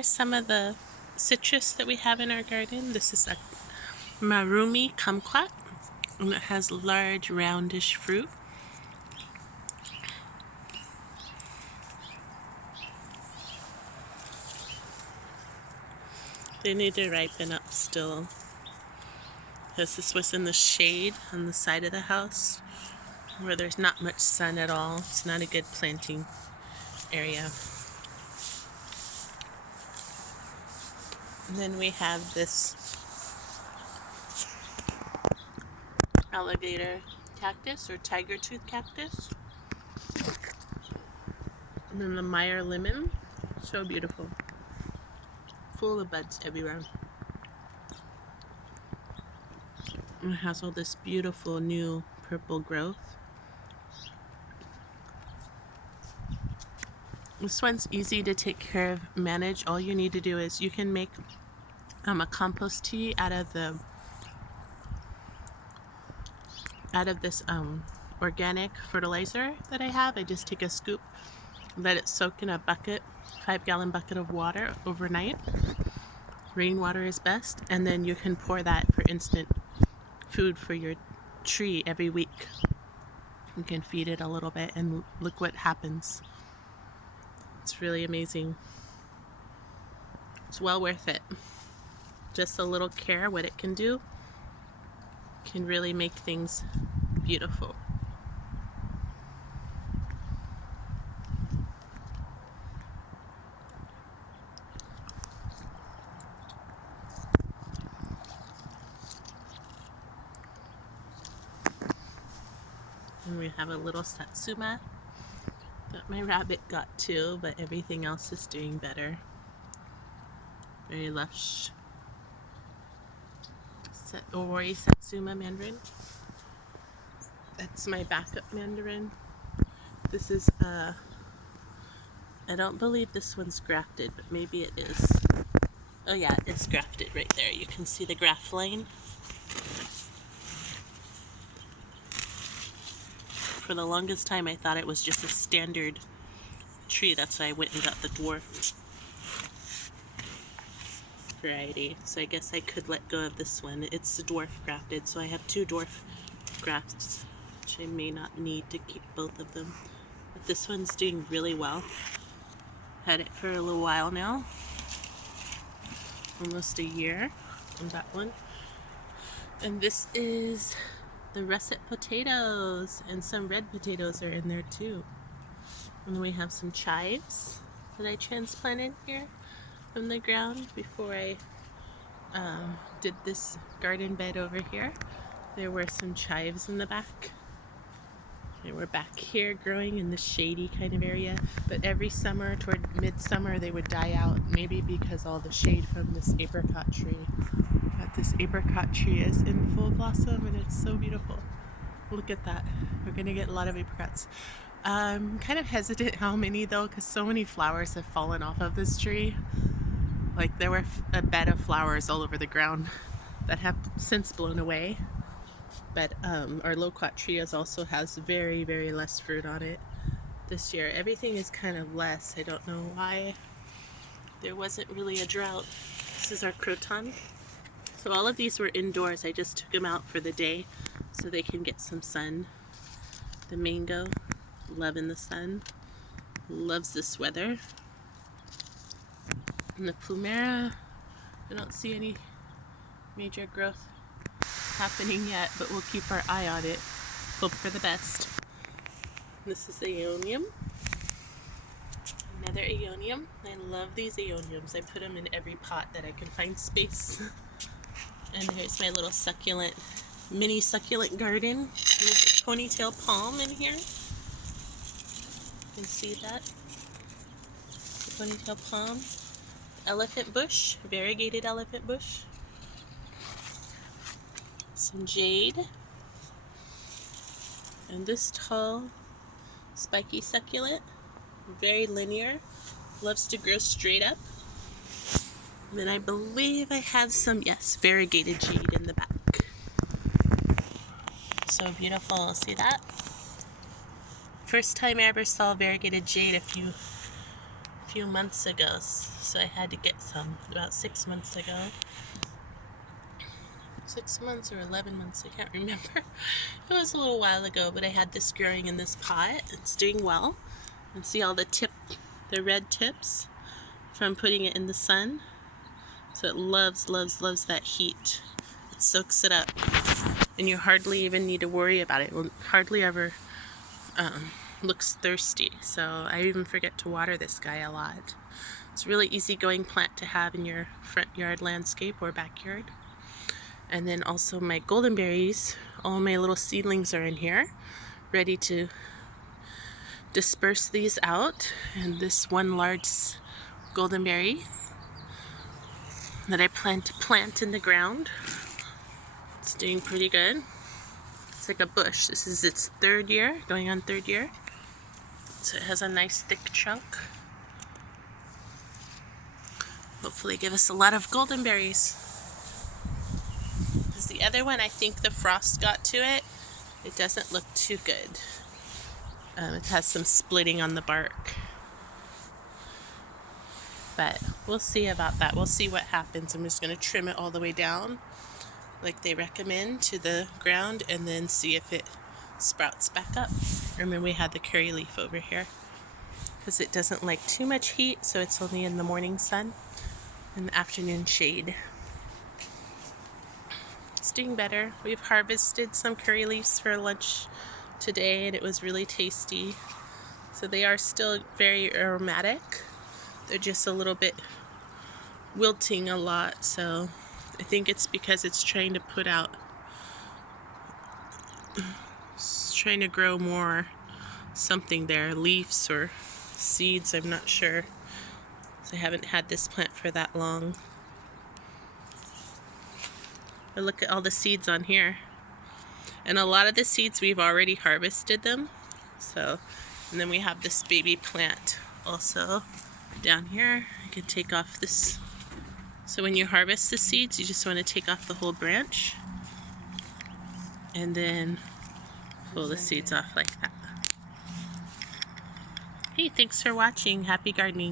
are some of the citrus that we have in our garden. This is a marumi kumquat, and it has large roundish fruit. They need to ripen up still, because this was in the shade on the side of the house where there's not much sun at all. It's not a good planting area. And then we have this alligator cactus or tiger tooth cactus. And then the Meyer lemon, so beautiful. Full of buds everywhere. And it has all this beautiful new purple growth. This one's easy to take care of, manage. All you need to do is you can make a compost tea out of this organic fertilizer that I have. I just take a scoop, let it soak in a bucket, 5-gallon bucket of water overnight. Rainwater is best, and then you can pour that for instant food for your tree every week. You can feed it a little bit and look what happens. It's really amazing. It's well worth it. Just a little care, what it can do can really make things beautiful. And we have a little satsuma that my rabbit got too, but everything else is doing better. Very lush. Ori satsuma mandarin. That's my backup mandarin. This is I don't believe this one's grafted, but maybe it is. Oh yeah, it's grafted right there. You can see the graft line. For the longest time I thought it was just a standard tree. That's why I went and got the dwarf variety. So I guess I could let go of this one. It's the dwarf grafted, so I have 2 dwarf grafts, which I may not need to keep both of them. But this one's doing really well. Had it for a little while now. Almost a year on that one. And this is the russet potatoes, and some red potatoes are in there too. And then we have some chives that I transplanted here from the ground before I did this garden bed over here. There were some chives in the back. They were back here growing in the shady kind of area, but every summer toward midsummer they would die out, maybe because all the shade from this apricot tree. But this apricot tree is in full blossom and it's so beautiful. Look at that. We're gonna get a lot of apricots. I'm kind of hesitant how many though, because so many flowers have fallen off of this tree. Like there were a bed of flowers all over the ground that have since blown away. But our loquat tree also has very, very less fruit on it this year. Everything is kind of less. I don't know why. There wasn't really a drought. This is our croton. So all of these were indoors. I just took them out for the day so they can get some sun. The mango, loving the sun, loves this weather. And the plumera, I don't see any major growth happening yet, but we'll keep our eye on it. Hope for the best. This is the Aeonium. Another Aeonium. I love these Aeoniums. I put them in every pot that I can find space. And here's my little succulent, mini succulent garden. There's a ponytail palm in here. You can see that. The ponytail palm. Elephant bush, variegated elephant bush. Some jade. And this tall, spiky succulent. Very linear. Loves to grow straight up. And then I believe I have some, yes, variegated jade in the back. So beautiful. See that? First time I ever saw variegated jade a few months ago, so I had to get some about 6 months ago. 6 months or 11 months, I can't remember. It was a little while ago, but I had this growing in this pot. It's doing well. And see all the red tips from putting it in the sun. So it loves that heat. It soaks it up. And you hardly even need to worry about it. It hardly ever looks thirsty. So I even forget to water this guy a lot. It's a really easygoing plant to have in your front yard landscape or backyard. And then also my golden berries, all my little seedlings are in here, ready to disperse these out. And this one large golden berry that I plan to plant in the ground, it's doing pretty good. It's like a bush. This is its 3rd year, going on 3rd year. So it has a nice thick trunk. Hopefully give us a lot of golden berries. Because the other one, I think the frost got to it. It doesn't look too good. It has some splitting on the bark. But we'll see about that. We'll see what happens. I'm just going to trim it all the way down, like they recommend, to the ground, and then see if it sprouts back up. And then we had the curry leaf over here, because it doesn't like too much heat, so it's only in the morning sun and the afternoon shade. It's doing better. We've harvested some curry leaves for lunch today, and it was really tasty. So they are still very aromatic. They're just a little bit wilting a lot, so I think it's because it's trying to put out, it's trying to grow more something there, leaves or seeds, I'm not sure. So I haven't had this plant for that long. But look at all the seeds on here. And a lot of the seeds we've already harvested them. So, and then we have this baby plant also down here. I can take off this. So when you harvest the seeds, you just want to take off the whole branch and then pull the seeds off like that. Hey, thanks for watching. Happy gardening.